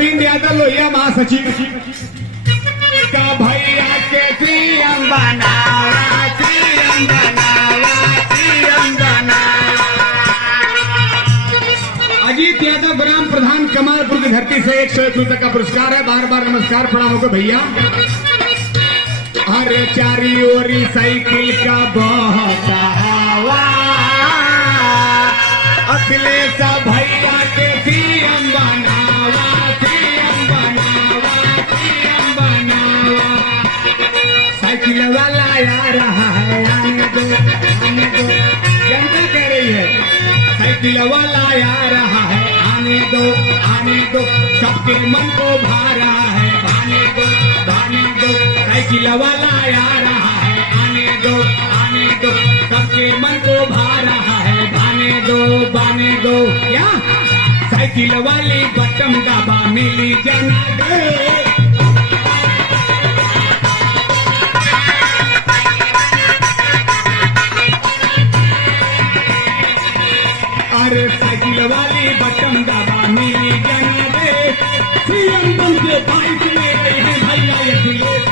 अरविंद यादव लोहिया महासचिव का भैया के सीएम बनावा, सीएम बनावा, सीएम बनावा। अजीत यादव ग्राम प्रधान कमालपुर की धरती से 101 रुपए का पुरस्कार है। बार बार नमस्कार प्रणाम होगा भैया। अरे चारी ओरी साइकिल का बहुत हवा, अखिलेश भैया के सीएम बनावा, सीएम बनावा, सीएम बनावा। साइकिल वाला आ रहा है, आने दो, आने दो। जनता कह रही है साइकिल वाला आ रहा है, आने दो, आने दो। सबके मन को भा रहा है, भाने दो, भाने दो। साइकिल वाला आ रहा है, आने दो, आने दो। सबके मन को भा रहा है, भाने दो, भाने दो। या साइकिल वाली बटम दबा मिली जना दे। अरे साइकिल वाली बटन दबा मिली जना दे। सीएम बन के बाइक ले रहे हैं भैया, ये अखिलेश